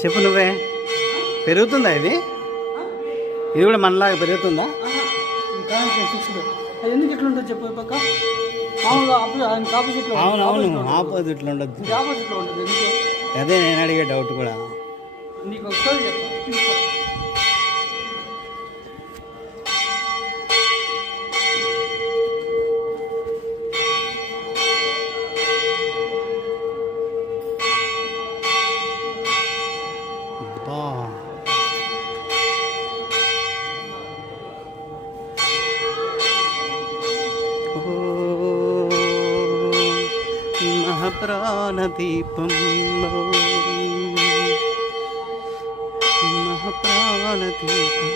చెప్పు నువ్వే. పెరుగుతుందా ఇది? ఇది కూడా మనలాగా పెరుగుతుందా? ఎందుకు ఎట్లా ఉంటుంది చెప్పు పక్క. అవునవును, ఆపోజిట్లో ఉండదు. ఆపోజిట్లో ఉంటుంది ఎందుకు? అదే నేను అడిగే డౌట్ కూడా. నీకు ఒకసారి చెప్పా. మహాప్రాణదీపంలో మహాప్రాణదీపం